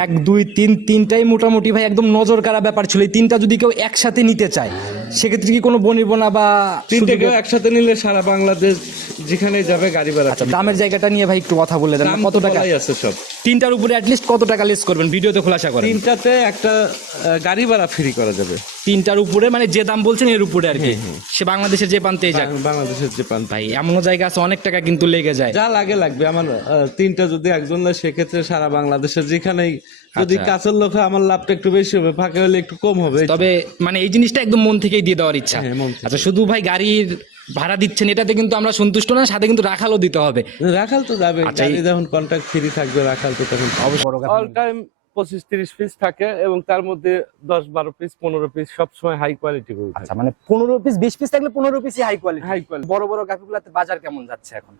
এক দুই তিন, তিনটাই মোটামুটি ভাই একদম নজর কাড়া ব্যাপার ছিল। এই তিনটা যদি কেউ একসাথে নিতে চায় সেক্ষেত্রে কি কোনো বনিবনা বা তিনটে কেউ একসাথে নিলে সারা বাংলাদেশ যেখানে যাবে গাড়ি ভাড়া। আচ্ছা, দামের জায়গাটা নিয়ে ভাই একটু কথা বলে দেন, দাম কত টাকা বলাই আছে সব। তিনটার উপরে অ্যাটলিস্ট কত টাকা লেস করবেন ভিডিওতে খোলাসা করেন? তিনটাতে একটা গাড়ি ভাড়া ফ্রি করা যাবে। তিনটার উপরে মানে যে দাম বলছেন এর উপরে আর কি, সে বাংলাদেশের যে প্রান্তেই যাক। বাংলাদেশের যে প্রান্ত ভাই এমনও জায়গা আছে অনেক টাকা কিন্তু লেগে যায়। যা লাগে লাগবে আমার। তিনটা যদি একজন নেয় সেক্ষেত্রে সারা বাংলাদেশের যেখানেই, যদি কাছের লোক হয় আমার লাভটা একটু বেশি হবে, ফাঁকা হলে একটু কম হবে। তবে মানে এই জিনিসটা একদম মন থেকেই দিয়ে দেওয়ার ইচ্ছা। হ্যাঁ, মন থেকে। আচ্ছা, শুধু ভাই গাড়ির ভাড়া দিচ্ছেন এটাতে কিন্তু আমরা সন্তুষ্ট না, সাথে কিন্তু রাখালও দিতে হবে। রাখাল তো যাবে, আচ্ছা, গাড়ি যখন কন্ট্রাক্ট ফ্রি থাকবে রাখাল তো তখন অল টাইম 25-30 পিস থাকে এবং তার মধ্যে 10-12 পিস 15 পিস সবসময় হাই কোয়ালিটি গরু থাকে। আচ্ছা, মানে 15 পিস 20 পিস থাকলে 15 পিসই হাই কোয়ালিটি। High quality. বড় বড় গাভিগুলোতে বাজার কেমন যাচ্ছে এখন?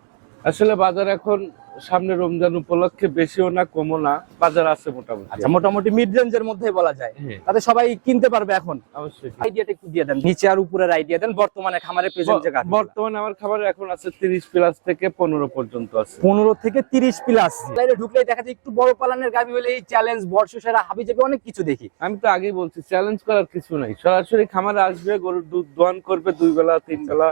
আসলে বাজার এখন সামনে রমজান উপলক্ষে বেশিও না কমও না, বাজার আছে মোটামুটি। আচ্ছা, মোটামুটি মিড রেঞ্জের মধ্যেই বলা যায়। হ্যাঁ। তাতে সবাই কিনতে পারবে এখন। অবশ্যই। আইডিয়াটা একটু দিয়ে দেন, নিচে আর উপরের আইডিয়া দেন, বর্তমানে খামারে প্রেজেন্ট যে গাভি। বর্তমানে আমার খাবারে এখন আছে 30 প্লাস থেকে 15 পর্যন্ত আছে। 15 থেকে 30 প্লাস। লাইনে ঢুকলেই দেখা যায় একটু বড় পালানের গাভি হলে এই চ্যালেঞ্জ বর্ষসেরা হাবিজাবি অনেক কিছু দেখি। আমি তো আগেই বলছি চ্যালেঞ্জ করার কিছু নাই, সরাসরি খামারে আসবে, গরুর দুধ দোয়ান করবে 2 বেলা 3 বেলা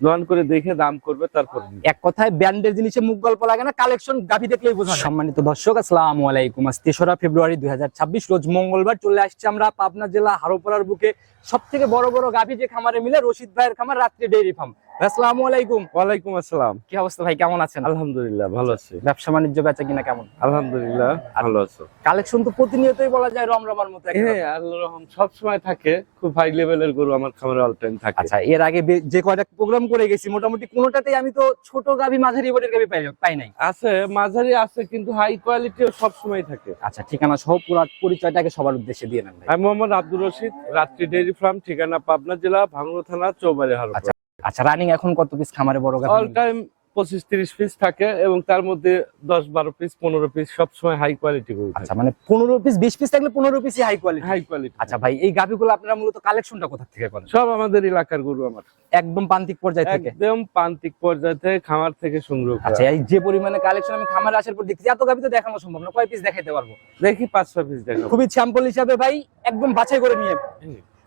দোয়ান করে দেখে দাম করবে, তারপর এক কথায় ব্র্যান্ডের জিনিসে মুখ গল্প লাগে না, কালেকশন গাভি দেখলেই বোঝা যায়। সম্মানিত দর্শক, আসসালামু আলাইকুম। আজ 3রা ফেব্রুয়ারি 2026 রোজ মঙ্গলবার চলে আসছে আমরা পাবনা জেলা হারোপাড়ার বুকে সবথেকে বড় বড় গাভি যে খামারে মিলে রশিদ ভাইয়ের খামার রাত্রি ডেইরি ফার্ম। আসসালামু আলাইকুম। ওয়ালাইকুম আসসালাম। কি অবস্থা ভাই, কেমন আছেন? আলহামদুলিল্লাহ ভালো আছি। ব্যবসা বাণিজ্য বেচা কিনা কেমন? আলহামদুলিল্লাহ ভালো আছে। কালেকশন তো প্রতিনিয়তই বলা যায় রমরমার মতো। হ্যাঁ, আল্লাহর রহম সব সময় থাকে, খুব হাই লেভেলের গরু আমার খামারে অল টাইম থাকে। আচ্ছা, এর আগে যে কয়টা প্রোগ্রাম করে গেছি মোটামুটি কোনোটাতেই আমি তো ছোট গাভি মাঝারি বডির গাভি পাই নাই। আছে মাঝারি আছে কিন্তু হাই কোয়ালিটিও সব সময় থাকে। আচ্ছা, ঠিকানা সহ পুরো পরিচয়টাকে সবার উদ্দেশ্যে দিয়ে নেন ভাই। আমি মোহাম্মদ আব্দুর রশিদ, রাত্রি ডেইরি ফার্ম, ঠিকানা পাবনা জেলা ভাঙ্গুড়া থানা চৌবাড়ি হারোপাড়া। আচ্ছা, রানিং এখন কত পিস খামারে বড় গাভি? অল টাইম 25-30 পিস থাকে এবং তার মধ্যে 10-12 পিস 15 পিস সবসময় হাই কোয়ালিটি গরু থাকে। আচ্ছা, মানে 15 পিস 20 পিস থাকলে 15 পিসই হাই কোয়ালিটি। High quality. আচ্ছা ভাই, এই গাভিগুলো আপনারা মূলত কালেকশনটা কোথা থেকে করেন? সব আমাদের এলাকার গরু আমার, একদম প্রান্তিক পর্যায় থেকে? একদম প্রান্তিক পর্যায় থেকে খামার থেকে সংগ্রহ করা। আচ্ছা, এই যে পরিমাণে কালেকশন আমি খামারে আসার পর দেখছি, এত গাভি তো দেখানো সম্ভব না, কয় পিস দেখাইতে পারবো? দেখি 5-6 পিস দেখাবো। খুবই স্যাম্পল হিসাবে ভাই একদম বাছাই করে নিয়ে।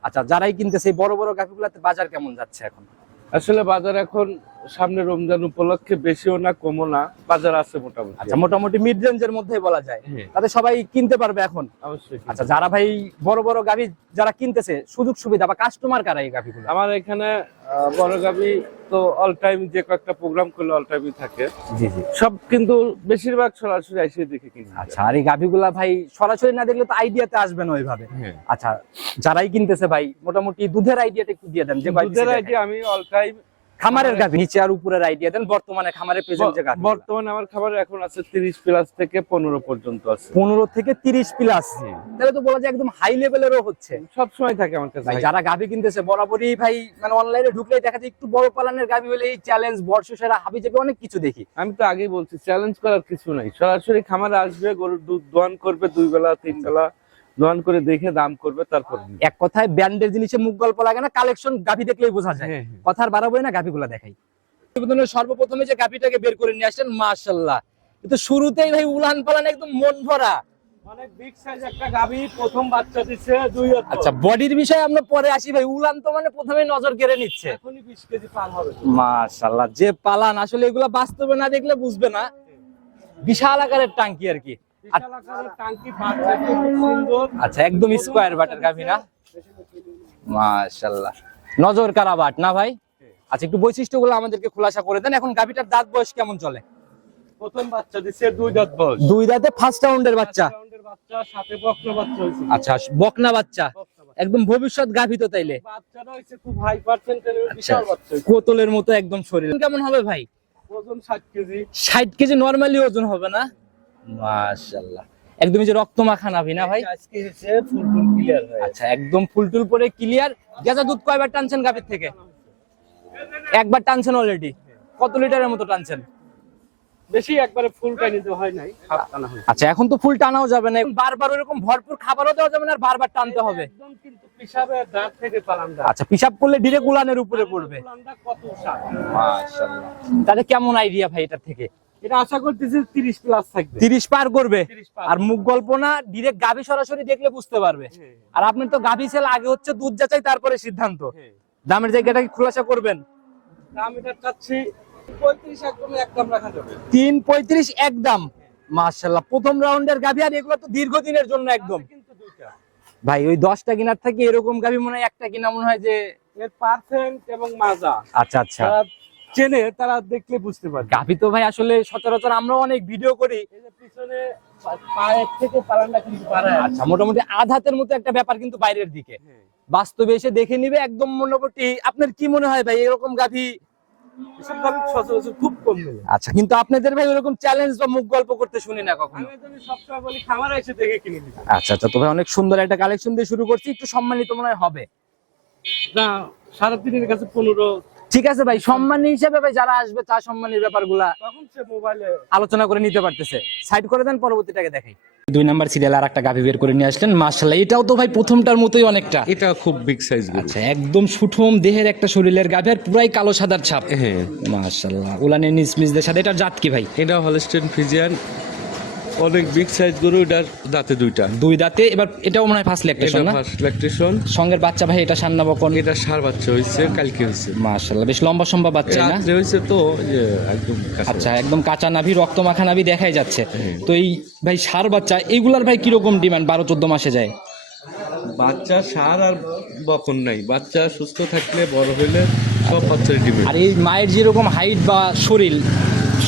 আচ্ছা, যারাই কিনতেছে এই বড় বড় গাভিগুলোতে বাজার কেমন যাচ্ছে এখন? আসলে বাজার এখন সামনে রমজান উপলক্ষে বেশিও না কমও না, বাজার আছে মোটামুটি। আচ্ছা, মোটামুটি মিড রেঞ্জের মধ্যেই বলা যায়। হ্যাঁ। তাতে সবাই কিনতে পারবে এখন। অবশ্যই। আচ্ছা, যারা ভাই বড় বড় গাভি যারা কিনতেছে সুযোগ সুবিধা বা কাস্টমার কারা এই গাভিগুলো? আমার এখানে বড় গাবি তো অল টাইম যে কয়েকটা প্রোগ্রাম করলে অল টাইমই থাকে। জি জি। সব কিন্তু বেশিরভাগ সরাসরি এসে দেখে কিনি। আচ্ছা, আর এই গাভিগুলা ভাই সরাসরি না দেখলে তো আইডিয়াতে আসবে না ওইভাবে। হ্যাঁ। আচ্ছা, যারাই কিনতেছে ভাই মোটামুটি দুধের আইডিয়াটা একটু দিয়ে দেন, যে দুধের আইডিয়া আমি অল টাইম খামারের গাভি নিচে আর উপরের আইডিয়া দেন, বর্তমানে খামারে প্রেজেন্ট যে গাভি। বর্তমানে আমার খাবারে এখন আছে 30 প্লাস থেকে 15 পর্যন্ত আছে। 15 থেকে 30 প্লাস, তাহলে তো বলা যায় একদম হাই লেভেলেরও হচ্ছে। সব সময় থাকে আমার কাছে ভাই যারা গাভি কিনতেছে বরাবরই ভাই মানে অনলাইনে ঢুকলেই দেখা যায় একটু বড় পালানের গাভি হলে এই চ্যালেঞ্জ বর্ষসেরা হাবিজাবি অনেক কিছু দেখি। আমি তো আগেই বলছি চ্যালেঞ্জ করার কিছু নাই, সরাসরি খামারে আসবে, গরুর দুধ দোয়ান করবে 2 বেলা 3 বেলা দোয়ান করে দেখে দাম করবে, তারপর এক কথায় ব্র্যান্ডের জিনিসে মুখ গল্প লাগে না, কালেকশন গাভি দেখলেই বোঝা যায়। হ্যাঁ। কথার বাড়াবো না, গাভিগুলো দেখাই। সর্বপ্রথমে যে গাভিটাকে বের করে নিয়ে আসলেন মাশাআল্লাহ, কিন্তু শুরুতেই ভাই উলান পালান একদম মন ভরা। অনেক বিগ সাইজ একটা গাভী, প্রথম বাচ্চা দিচ্ছে 2 দাঁত। আচ্ছা, বডির বিষয়ে আমরা পরে আসি ভাই, উলান তো মানে প্রথমে নজর কেড়ে নিচ্ছে। এখনই 20 কেজি পার হবে। মাশাআল্লাহ, যে পালান আসলে এগুলা বাস্তবে না দেখলে বুঝবে না, বিশাল আকারের টাঙ্কি আর কি। বিশাল আকারের টাঙ্কি, বাচ্চা খুব সুন্দর। আচ্ছা, একদম স্কয়ার বাটের গাভি না? মাশাআল্লাহ, নজর কারা বাট না ভাই? আচ্ছা, একটু বৈশিষ্ট্যগুলো আমাদেরকে খোলাসা করে দেন। এখন গাভিটার দাঁত বয়স কেমন চলে? প্রথম বাচ্চা দিচ্ছে 2 দাঁত বয়স। 2 দাঁতে ফার্স্ট রাউন্ডের বাচ্চা। রাউন্ডের বাচ্চা, সাথে বকনা বাচ্চা হইছে। আচ্ছা, বকনা বাচ্চা, একদম ভবিষ্যৎ গাভি তো তাইলে। বাচ্চাটা হইছে খুব হাই পার্সেন্টের বিশাল বাচ্চা হইছে। কোতলের মতো একদম শরীর। কেমন হবে ভাই? ওজন 60 কেজি। 60 কেজি নরমালি ওজন হবে না? মাশাআল্লাহ, একদম এই যে রক্ত মাখা নাভি না ভাই? আজকে হচ্ছে ফুল ক্লিয়ার হয়। আচ্ছা, একদম ফুলটুল পরে ক্লিয়ার। গেজা দুধ কয়বার টানছেন গাভির থেকে? একবার টানছেন অলরেডি? কত লিটারের মতো টানছেন? বেশি একবারে ফুল টাইনি তো হয় নাই, হাফ টানা হয়। আচ্ছা, এখন তো ফুল টানাও যাবে না, বারবার এরকম ভরপুর খাবারও দেওয়া যাবে না, আর বারবার টানতে হবে। একদম কিন্তু পিশাবে দাঁত থেকে পালান্দা। আচ্ছা, পিশাব করলে ডিরেক্ট উলানের উপরে পড়বে। পালান্দা কত সাত। মাশাআল্লাহ, তাহলে কেমন আইডিয়া ভাই এটার থেকে? এটা আশা করতেছি 30 প্লাস থাকবে। 30 পার করবে। 30 পার। আর মুখ গল্প না, ডিরেক্ট গাভী সরাসরি দেখলে বুঝতে পারবে। আর আপনার তো গাভী সেল আগে হচ্ছে দুধ যাচাই তারপরে সিদ্ধান্ত। দামের জায়গাটা কি খোলাসা করবেন? দাম এটা চাচ্ছি 35, একদম রাখা যাবে। 3.35 একদম। মাশাআল্লাহ, প্রথম রাউন্ডের গাভী, আর এগুলো তো দীর্ঘদিনের জন্য একদম। কিন্তু দুইটা ভাই ওই 10টা কিনার থেকে এরকম গাভী মনে হয় একটা কিনা মনে হয় যে এর পার্সেন্ট এবং মাজা আচ্ছা আচ্ছা যারা চেনে তারা দেখলে বুঝতে পারবে। গাভী তো ভাই আসলে সচরাচর আমরা অনেক ভিডিও করি, এই যে পিছনে পায়ের থেকে পালানটা কিন্তু বাড়ায়। আচ্ছা মোটামুটি আধ হাতের মতো একটা ব্যাপার কিন্তু বাইরের দিকে। বাস্তবে এসে দেখে নিবে একদম মোটামুটি। আপনার কি মনে হয় ভাই এরকম গাভী? এসব গাভী সচরাচর খুব কম মেলে। আচ্ছা, কিন্তু আপনাদের ভাই এরকম চ্যালেঞ্জ বা মুখ গল্প করতে শুনি না কখনো। আমি সবসময় বলি খামারে এসে দেখে কিনে নিবি। আচ্ছা আচ্ছা, তো ভাই অনেক সুন্দর একটা কালেকশন দিয়ে শুরু করছি, একটু সম্মানিত মনে হয় হবে। না, 3.5 কাছে 15। ঠিক আছে ভাই, সম্মানী হিসেবে ভাই যারা আসবে চা সম্মানীর ব্যাপারগুলা তখন সে মোবাইলে আলোচনা করে নিতে পারতেছে। সাইড করে দেন, পরবর্তীটাকে দেখাই। 2 নাম্বার সিরিয়াল আর একটা গাভী বের করে নিয়ে আসলেন। মাশাআল্লাহ, এটাও তো ভাই প্রথমটার মতোই অনেকটা। এটা খুব বিগ সাইজ গরু। আচ্ছা, একদম সুঠম দেহের একটা শরীরের গাভী, আর পুরাই কালো সাদার ছাপ। হ্যাঁ মাশাআল্লাহ, উলানের নিচ মিজদের সাথে। এটার জাত কি ভাই? এটা হলস্টেইন ফ্রিজিয়ান, অনেক বিগ সাইজ গরু। এটার দাঁতে দুইটা। 2 দাঁতে। এবার এটাও মনে হয় ফার্স্ট ল্যাকটেশন না? First lactation. সঙ্গের বাচ্চা ভাই এটা সান্না বকন। এটা ষাঁড় বাচ্চা হইছে, কালকে হইছে। মাশাআল্লাহ, বেশ লম্বা সম্বা বাচ্চা না? রাত্রে হইছে তো যে একদম কাঁচা। আচ্ছা, একদম কাঁচা নাভি, রক্ত মাখা নাভি দেখাই যাচ্ছে। তো এই ভাই ষাঁড় বাচ্চা এইগুলার ভাই কিরকম ডিমান্ড? 12-14 মাসে যায়? বাচ্চা ষাঁড় আর বকন নাই, বাচ্চা সুস্থ থাকলে বড় হইলে সব বাচ্চারই ডিমান্ড। আর এই মায়ের যেরকম হাইট বা শরীর,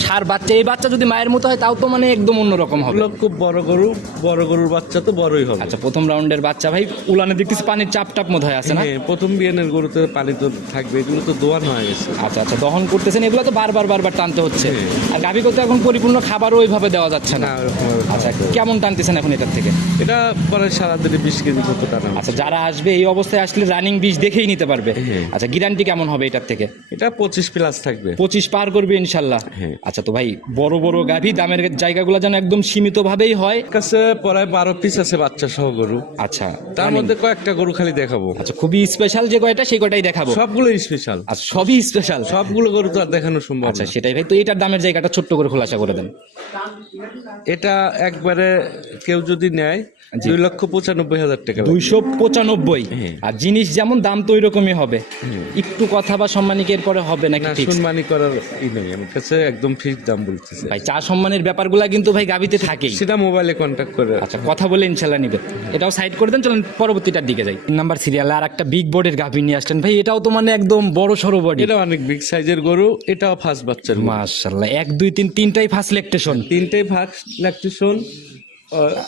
ষাঁড় বাচ্চা, এই বাচ্চা যদি মায়ের মতো হয় তাও তো মানে একদম অন্যরকম হবে। এগুলো খুব বড় গরু, বড় গরুর বাচ্চা তো বড়ই হবে। আচ্ছা, প্রথম রাউন্ডের বাচ্চা ভাই। উলানে দেখতেছি পানির চাপ টাপ মতো হয় আছে না? হ্যাঁ, প্রথম বিয়ানের গরুতে পানি তো থাকবে, এগুলো তো দোয়ান হয়ে গেছে। আচ্ছা আচ্ছা, দহন করতেছেন, এগুলো তো বারবার টানতে হচ্ছে। আর গাভী করতে এখন পরিপূর্ণ খাবারও ওইভাবে দেওয়া যাচ্ছে না। না, ওরকম আচ্ছা, কেমন টানতেছেন এখন এটার থেকে? এটা পরে সারাদিনে 20 কেজি মতো টানা। আচ্ছা, যারা আসবে এই অবস্থায় আসলে রানিং বিষ দেখেই নিতে পারবে। হ্যাঁ। আচ্ছা, গ্যারান্টি কেমন হবে এটার থেকে? এটা 25 প্লাস থাকবে। 25 পার করবে ইনশাল্লাহ। হ্যাঁ। আচ্ছা, তো ভাই বড় বড় গাভী, দামের জায়গাগুলো যেন একদম সীমিত ভাবেই হয়। কাছে প্রায় 12 পিস আছে বাচ্চা সহ গরু। আচ্ছা, তার মধ্যে কয়েকটা গরু খালি দেখাবো। আচ্ছা, খুবই স্পেশাল যে কয়টা সেই কয়টাই দেখাবো। সবগুলো স্পেশাল। আচ্ছা, সবই স্পেশাল। সবগুলো গরু তো আর দেখানো সম্ভব আচ্ছা, না। সেটাই ভাই। তো এটার দামের জায়গাটা ছোট্ট করে খোলাসা করে দেন। এটা একবারে কেউ যদি নেয় 2,95,000 টাকা। 295। হ্যাঁ। আর জিনিস যেমন দাম তো ওইরকমই হবে। একটু কথা বা সম্মানিকের পরে হবে নাকি? না, ঠিক সম্মানী করার ই নেই আমার কাছে, একদম ফিক্স দাম বলতেছে ভাই। চা সম্মানের ব্যাপারগুলা কিন্তু ভাই গাবিতে থাকেই। সেটা মোবাইলে কন্ট্যাক্ট করে। আচ্ছা, কথা বলে ইনশাল্লাহ নিবে। এটাও সাইড করে দেন, চলেন পরবর্তীটার দিকে যাই। 3 নাম্বার সিরিয়ালে আর একটা বিগ বডির গাভী নিয়ে আসলেন ভাই। এটাও তো মানে একদম বড় সরো বডি। এটা অনেক বিগ সাইজের গরু। এটাও ফার্স্ট বাচ্চার গরু। মাশাআল্লাহ, 1 2 3 তিনটাই ফার্স্ট ল্যাকটেশন। তিনটেই ফার্স্ট ল্যাকটেশন।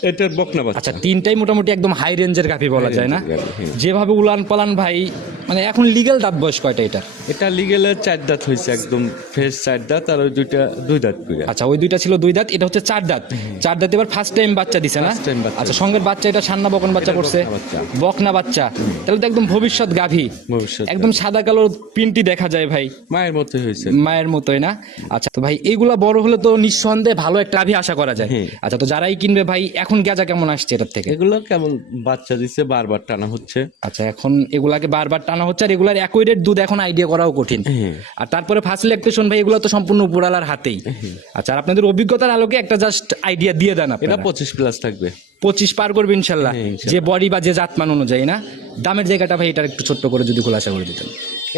এটার বকনা বাচ্চা। আচ্ছা, তিনটাই মোটামুটি একদম হাই রেঞ্জের গাভী বলা যায় না? হ্যাঁ। যেভাবে উলান পালান ভাই, মানে এখন লিগ্যাল দাঁত বয়স কয়টা এটা? এটা লিগেলের 4 দাঁত হয়েছে, একদম ফ্রেশ 4 দাঁত। আর ওই দুইটা 2 দাঁত করে। আচ্ছা, ওই দুইটা ছিল 2 দাঁত, এটা হচ্ছে 4 দাঁত। 4 দাঁত এবার ফার্স্ট টাইম বাচ্চা দিছে না? First time বাচ্চা। আচ্ছা, সঙ্গের বাচ্চা এটা সান্না বকন বাচ্চা এটা করছে। বকনা বাচ্চা। বকনা বাচ্চা, তাহলে তো একদম ভবিষ্যৎ গাভী। ভবিষ্যৎ একদম সাদা কালো প্রিন্টই দেখা যায় ভাই, মায়ের মতো হয়েছে। মায়ের মতোই না? আচ্ছা, তো ভাই এইগুলা বড় হলে তো নিঃসন্দেহে ভালো একটা গাভী আশা করা যায়। হ্যাঁ। আচ্ছা, তো যারাই কিনবে ভাই, এখন গেজা কেমন আসছে এটার থেকে? এগুলো কেমন বাচ্চা দিচ্ছে, বারবার টানা হচ্ছে। আচ্ছা, এখন এগুলাকে বারবার টানা হচ্ছে, আর এগুলার একই রেট দুধ এখন আইডিয়া করাও কঠিন। হ্যাঁ। আর তারপরে ফার্স্ট ল্যাকটেশন ভাই, এগুলো তো সম্পূর্ণ উপরালার হাতেই। আচ্ছা, আর আপনাদের অভিজ্ঞতার আলোকে একটা জাস্ট আইডিয়া দিয়ে দেন এটা আপনারা। 25 প্লাস থাকবে। 25 পার করবে ইনশাল্লাহ। হ্যাঁ, ইনশাল্লাহ। যে বডি বা যে জাতমান অনুযায়ী না? দামের জায়গাটা ভাই এটার একটু ছোট্ট করে যদি খোলাসা করে দিতেন।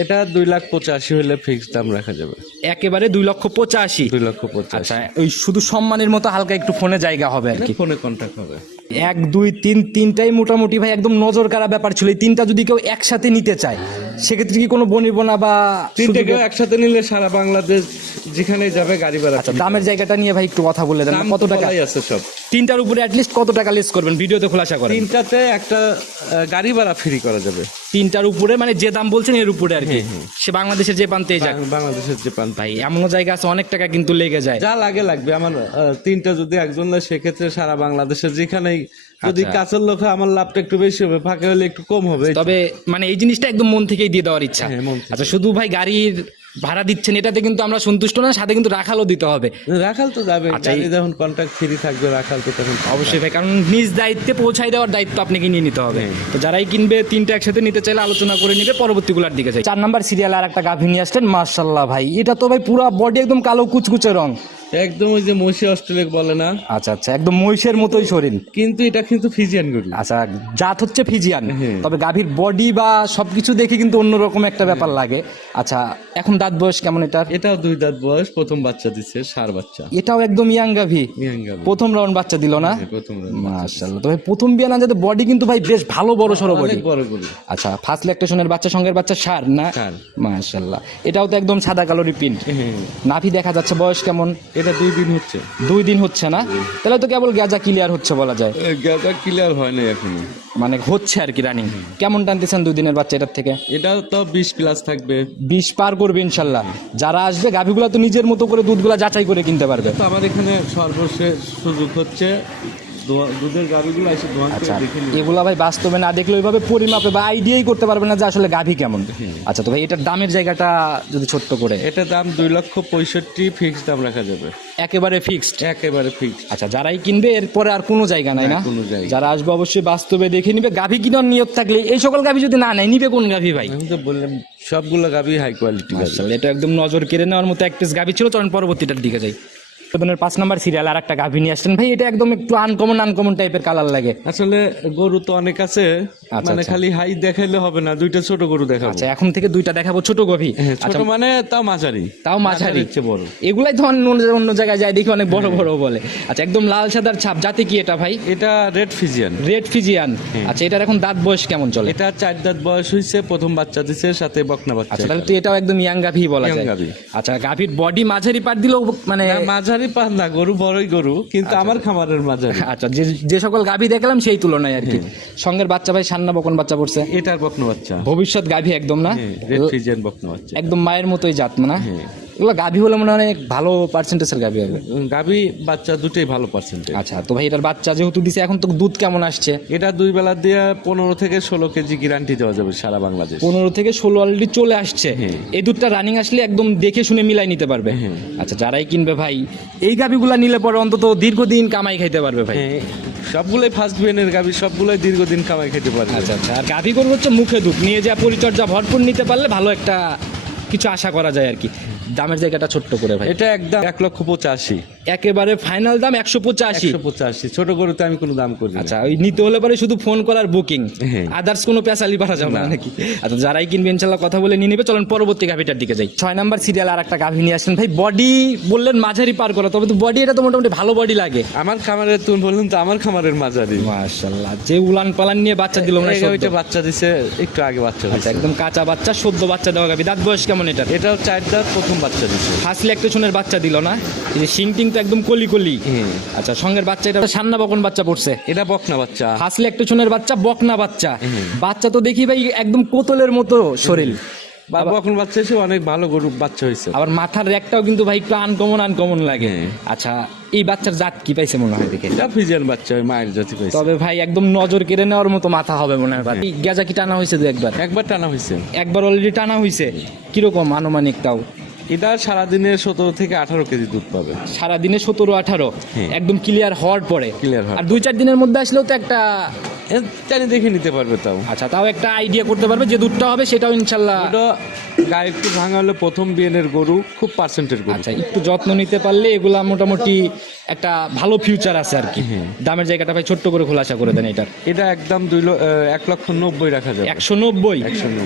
এটা 2,85,000 হলে ফিক্স দাম রাখা যাবে। একেবারে 2,85,000। 2,85,000। আচ্ছা, ওই শুধু সম্মানের মতো হালকা একটু ফোনে জায়গা হবে আর কি। ফোনে কন্ট্যাক্ট হবে। 1 2 3 তিনটাই মোটামুটি ভাই একদম নজর কাড়া ব্যাপার ছিল। এই তিনটা যদি কেউ একসাথে নিতে চায়, সেক্ষেত্রে কি কোনো বনিবনা বা তিনটে সুযোগের- কেউ একসাথে নিলে সারা বাংলাদেশ যেখানে যাবে গাড়ি ভাড়া। আচ্ছা, দামের জায়গাটা নিয়ে ভাই একটু কথা বলে দেন। দাম কত টাকা? বলাই আছে সব। তিনটার উপরে অ্যাটলিস্ট কত টাকা লেস করবেন ভিডিওতে খোলাসা করেন? তিনটাতে একটা গাড়ি ভাড়া ফ্রি করা যাবে। তিনটার উপরে মানে যে দাম বলছেন এর উপরে আর কি। সে বাংলাদেশের যে প্রান্তেই যাক বাংলাদেশের যে প্রান্ত। ভাই, এমনও জায়গা আছে অনেক টাকা কিন্তু লেগে যায়। যা লাগবে আমার তিনটা যদি একজন নেয়, সেক্ষেত্রে সারা বাংলাদেশের যেখানেই যদি আচ্ছা। কাছের লোক হয়, আমার লাভটা একটু বেশি হবে, ফাঁকা হলে একটু কম হবে। তবে মানে এই জিনিসটা একদম মন থেকেই দিয়ে দেওয়ার ইচ্ছা। হ্যাঁ, মন থেকে। আচ্ছা, শুধু ভাই গাড়ির ভাড়া দিচ্ছেন এটাতে কিন্তু আমরা সন্তুষ্ট না, সাথে কিন্তু রাখালও দিতে হবে। রাখাল তো যাবে, আচ্ছা, গাড়ি যখন কন্ট্রাক্ট ফ্রি থাকবে, রাখাল তো তখন অবশ্যই ভাই, কারণ নিজ দায়িত্বে পৌঁছাই দেওয়ার দায়িত্ব আপনাকে নিয়ে নিতে হবে। তো যারাই কিনবে তিনটা একসাথে নিতে চাইলে আলোচনা করে নিবে, পরবর্তীগুলোর দিকে যাই। 4 নাম্বার সিরিয়াল আর একটা গাভী নিয়ে আসলেন। মাশাআল্লাহ ভাই, এটা তো ভাই পুরো বডি একদম কালো কুচকুচে রং। একদম ওই যে মহিষী অস্ট্রেলিয়া বলে না, আচ্ছা আচ্ছা, একদম মহিষের মতোই শরীর, কিন্তু এটা কিন্তু ফিজিয়ান গরু। আচ্ছা জাত হচ্ছে ফিজিয়ান, হ্যাঁ। তবে গাভীর বডি বা সবকিছু দেখে কিন্তু অন্যরকম একটা ব্যাপার লাগে। আচ্ছা এখন দাঁত বয়স কেমন এটার? এটাও 2 দাঁত বয়স, প্রথম বাচ্চা দিছে, ষাঁড় বাচ্চা। এটাও একদম ইয়াং গাভী, ইয়াং গাভী। প্রথম রাউন্ড বাচ্চা দিল না? হ্যাঁ, প্রথম round। মাশাআল্লাহ, তবে প্রথম বিয়ে না যাতে বডি কিন্তু ভাই বেশ ভালো বড় সরো বডি। অনেক বড় গরু। আচ্ছা ফার্স্ট ল্যাকটেশনের বাচ্চা, সঙ্গের বাচ্চা ষাঁড় না? ষাঁড়। মাশাআল্লাহ, এটাও তো একদম সাদা কালো রিপিন। হ্যাঁ। নাভি দেখা যাচ্ছে, বয়স কেমন? এটা 2 দিন হচ্ছে। 2 দিন হচ্ছে না? তাহলে তো কেবল গেজা ক্লিয়ার হচ্ছে বলা যায়, গাদা ক্লিয়ার হয় না এখনো, মানে হচ্ছে আর কি রানিং। কেমন টানতেছেন 2 দিনের বাচ্চা এটার থেকে? এটা তো 20 প্লাস থাকবে। 20 পার করবে ইনশাল্লাহ। যারা আসবে গাভীগুলো তো নিজের মতো করে দুধগুলা যাচাই করে কিনতে পারবে। তো আমার এখানে সর্বশেষ সুযোগ হচ্ছে দুধের গাভীগুলো এসে দোয়ান আচ্ছা করে দেখে নিবে। এগুলা ভাই বাস্তবে না দেখলে ওইভাবে পরিমাপে বা আইডিয়াই করতে পারবে না যে আসলে গাভী কেমন। আচ্ছা তো ভাই এটার দামের জায়গাটা যদি ছোট্ট করে। এটা দাম 2,65,000 ফিক্সড দাম রাখা যাবে, একেবারে ফিক্সড? একেবারে ফিক্সড। আচ্ছা যারাই কিনবে এরপরে আর কোনো জায়গা নাই না? কোনো জায়গা। যারা আসবে অবশ্যই বাস্তবে দেখে নিবে। গাভী কিনার নিয়ত থাকলে এই সকল গাভী যদি না নেয়, নিবে কোন গাভী ভাই? আমি তো বললাম সবগুলো গাভী হাই কোয়ালিটি গাভী। আসলে এটা একদম নজর কেড়ে নেওয়ার মতো এক পিস গাভী ছিল। চলুন পরবর্তীটার দিকে যাই। 5 নাম্বার সিরিয়াল আর একটা গাভী নিয়ে আসছেন ভাই, এটা একদম একটু আনকমন টাইপের কালার লাগে। আসলে গরু তো অনেক আছে, মানে আচ্ছা। খালি হাই দেখাইলে হবে না, 2টা ছোট গরু দেখাবো। আচ্ছা এখন থেকে 2টা দেখাবো ছোট গাভী। হ্যাঁ, ছোট আচ্ছা মানে তাও মাঝারি, তাও মাঝারি, চেয়ে বড়। এগুলাই তো অন্য জায়গায় যায় দেখি অনেক বড় বড় বলে। আচ্ছা একদম লাল সাদার ছাপ, জাতি কি এটা ভাই? এটা রেড ফিজিয়ান। Red Friesian. আচ্ছা এটার এখন দাঁত বয়স কেমন চলে? এটা 4 দাঁত বয়স হইছে, প্রথম বাচ্চা দিছে, সাথে বকনা বাচ্চা। আচ্ছা তাহলে তো এটাও একদম ইয়াং গাভী বলা Young যায়। গাভী। আচ্ছা গাভীর বডি মাঝারি পার দিলেও মানে না, মাঝারি পার না, গরু বড়ই গরু, কিন্তু আমার খামারের মাঝারি। আচ্ছা যে সকল গাভী দেখলাম সেই তুলনায় আর কি। সঙ্গের বাচ্চা ভাই সান্না বকন বাচ্চা পড়ছে? এটার বকনা বাচ্চা, ভবিষ্যৎ গাভী একদম না? রেড ফিজিয়ান বকনা বাচ্চা। একদম মায়ের মতোই জাত না? এগুলো গাভী হলে মনে হয় অনেক ভালো পার্সেন্টেজের গাভী হবে। গাভী বাচ্চা দুটোই ভালো পার্সেন্টেজ। আচ্ছা তো ভাই এটার বাচ্চা যেহেতু দিছে, এখন তো দুধ কেমন আসছে? এটা 2 বেলা দিয়ে 15 থেকে 16 কেজি গ্যারান্টি দেওয়া যাবে সারা বাংলাদেশ। 15 থেকে 16 অলরেডি চলে আসছে। এই দুধটা রানিং আসলে একদম দেখে শুনে মিলাই নিতে পারবে। আচ্ছা যারাই কিনবে ভাই এই গাভীগুলা নিলে পরে অন্তত দীর্ঘদিন কামাই খাইতে পারবে ভাই। সবগুলোই ফার্স্ট বিয়ানের গাভী, সবগুলোই দীর্ঘদিন কামাই খেতে পারবে। আচ্ছা আচ্ছা, আর গাভী গরু হচ্ছে মুখে দুধ, নিয়ে যা পরিচর্যা ভরপুর নিতে পারলে ভালো একটা কিছু আশা করা যায় আর কি। দামের জায়গাটা ছোট্ট করে ভাই। এটা একদম 1,85,000। একেবারে ফাইনাল দাম 185। 185, ছোট গরুতে আমি কোনো দাম করি না। আচ্ছা ওই নিতে হলে পরে শুধু ফোন করার বুকিং, হ্যাঁ। আদার্স কোনো পেশালি পাঠা যাবে না নাকি? আচ্ছা যারাই কিনবে ইনশাল্লাহ কথা বলে নিয়ে নেবে। চলেন পরবর্তী গাভীটার দিকে যাই। 6 নাম্বার সিরিয়াল আর একটা গাভী নিয়ে আসছেন ভাই, বডি বললেন মাঝারি পার করা, তবে তো বডি এটা তো মোটামুটি ভালো বডি লাগে। আমার খামারের, তুমি বললেন তো আমার খামারের মাঝারি। মাশাআল্লাহ, যে উলান পালান নিয়ে বাচ্চা দিল না? ওইটা বাচ্চা দিছে একটু আগে, বাচ্চা আচ্ছা দিছে। একদম কাঁচা বাচ্চা, সদ্য বাচ্চা দেওয়া গাভী। দাঁত বয়স কেমন এটার? এটাও 4 দাঁত, প্রথম বাচ্চা দিছে। ফার্স্ট ল্যাকটেশনের বাচ্চা দিল না? এই যে শিং টিং তো একদম কলি কলি। আচ্ছা সঙ্গের বাচ্চা এটা সান্না বকন বাচ্চা পড়ছে? এটা বকনা বাচ্চা। ফার্স্ট ল্যাকটেশনের বাচ্চা, বকনা বাচ্চা। বাচ্চা তো দেখি ভাই একদম কোতলের মতো শরীর, বাবা এখন বাচ্চা এসে অনেক ভালো গরু বাচ্চা হয়েছে। আবার মাথার রেকটাও কিন্তু ভাই একটু আনকমন লাগে। আচ্ছা এই বাচ্চার জাত কি পাইছে মনে হয় দেখে? এটা ফিজিয়ান বাচ্চা, ওই মায়ের জাতি পাইছে। তবে ভাই একদম নজর কেড়ে নেওয়ার মতো মাথা হবে মনে হয়। এই গেজা কি টানা হয়েছে? একবার টানা হয়েছে। একবার অলরেডি টানা হয়েছে। কিরকম আনুমানিক তাও? এটা সারাদিনে 17 থেকে 18 কেজি দুধ পাবে। সারাদিনে 17-18 একদম ক্লিয়ার হওয়ার পরে? Clear হওয়ার আর 2-4 দিনের মধ্যে আসলেও তো একটা জানি দেখে নিতে পারবে তাও। আচ্ছা তাও একটা আইডিয়া করতে পারবে যে দুধটা হবে সেটাও ইনশাল্লাহ। ওটা গায়ে একটু ভাঙা হলে প্রথম বিয়েনের গরু, খুব পার্সেন্টের গরু। আচ্ছা একটু যত্ন নিতে পারলে এগুলা মোটামুটি একটা ভালো ফিউচার আছে আর কি। দামের জায়গাটা ভাই ছোট্ট করে খোলাসা করে দেন এটার। এটা একদম 1,90,000 রাখা যাবে। 190?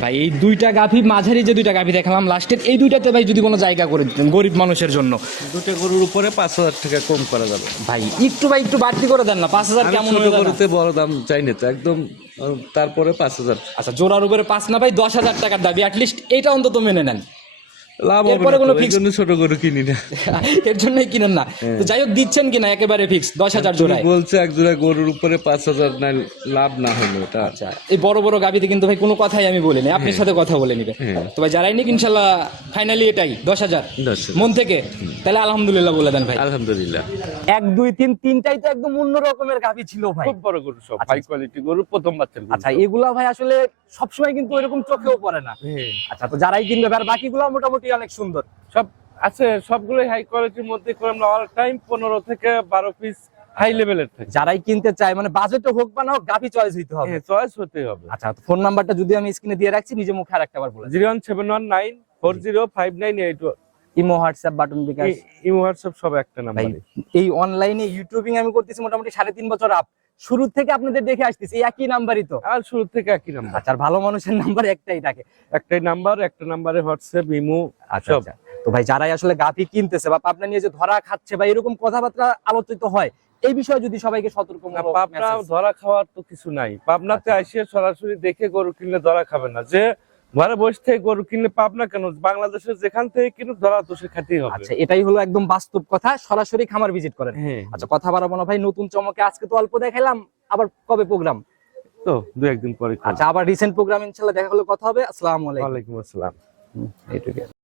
ভাই এই 2টা গাভী মাঝারি, যে 2টা গাভী দেখালাম লাস্টের, এই 2টাতে ভাই যদি কোনো জায়গা করে দিতেন গরিব মানুষের জন্য। 2টা গরুর উপরে 5,000 টাকা কম করা যাবে ভাই একটু বাড়তি করে দেন না। 5,000 কেমন ছোট হলো দাদা? গরুতে বড় দাম চাই না তো, একদম তারপরে 5,000 আচ্ছা জোড়ার উপরে 5 না ভাই 10,000 টাকার দাবি, অ্যাটলিস্ট এটা অন্তত মেনে নেন। লাভ হবে এরপরে না কোনো তো, এই fixed- জন্য ছোট গরু কিনি না। এর জন্যই কিনেন না তো, যাই হোক দিচ্ছেন কিনা একেবারে ফিক্স 10,000 জোড়ায়? বলছে এক জোড়া গরুর উপরে 5,000 না, লাভ না হলো এটা। আচ্ছা এই বড় বড় গাভীতে কিন্তু ভাই কোনো কথাই আমি বলিনি, আপনার সাথে কথা বলে নিবে। তো ভাই যারাই নিক ইনশাল্লাহ ফাইনালি এটাই 10,000 মন থেকে। তাহলে আলহামদুলিল্লাহ বলে দেন ভাই। আলহামদুলিল্লাহ। 1 2 3 তিনটাই তো একদম অন্য রকমের গাভী ছিল ভাই। খুব বড় গরু, সব হাই কোয়ালিটি গরু, প্রথম বাচ্চার গরু। আচ্ছা এগুলা ভাই আসলে সবসময় কিন্তু এরকম চোখেও পড়ে না। আচ্ছা তো যারাই কিনবে আর বাকিগুলো মোটামুটি অনেক সুন্দর সব আছে, সবগুলোই হাই কোয়ালিটির মধ্যে করে আমরা অল টাইম 15 থেকে 12 পিস হাই লেভেলের থাকে। যারাই কিনতে চায় মানে বাজেটও হোক বা না হোক গাভী চয়েস হইতে হবে। চয়েস হতে হবে। আচ্ছা ফোন নাম্বারটা যদি আমি স্ক্রিনে দিয়ে রাখছি, নিজে মুখে আরেকটা বার বলে 01719405981। ইমো হোয়াটসঅ্যাপ বাটন বিকাশ ইমো হোয়াটসঅ্যাপ সব একটা নাম্বারে। এই অনলাইনে ইউটিউবিং আমি করতেছি মোটামুটি 3.5 বছর শুরু থেকে আপনাদের দেখে আসতেছি, একই নাম্বারই তো? আর শুরু থেকে একই নাম্বার। আচ্ছা, আর ভালো মানুষের নাম্বার একটাই থাকে? একটাই নাম্বার, একটা নাম্বারে হোয়াটসঅ্যাপ ইমো সব। তো ভাই যারাই আসলে গাভী কিনতেছে বা পাবনা নিয়ে যে ধরা খাচ্ছে বা এরকম কথাবার্তা আলোচিত হয়, এই বিষয়ে যদি সবাইকে সতর্কমূলক পাবনা ধরা খাওয়ার তো কিছু নাই। পাবনাতে এসে সরাসরি দেখে গরু কিনলে ধরা খাবে না। যে ঘরে বসে থেকে গরু কিনলে পাবনা কেন, বাংলাদেশের যেখান থেকে কিনে ধরা তো সে খাতেই হবে। আচ্ছা, এটাই হলো একদম বাস্তব কথা, সরাসরি খামার ভিজিট করেন। হ্যাঁ। আচ্ছা, কথা বাড়াবো না ভাই, নতুন চমকে আজকে তো অল্প দেখাইলাম, আবার কবে প্রোগ্রাম? তো 2-1 দিন পরে। আচ্ছা, আবার রিসেন্ট প্রোগ্রাম ইনশাআল্লাহ দেখা হলে কথা হবে। আসসালামু আলাইকুম। ওয়ালাইকুম আসসালাম। এইটুকু।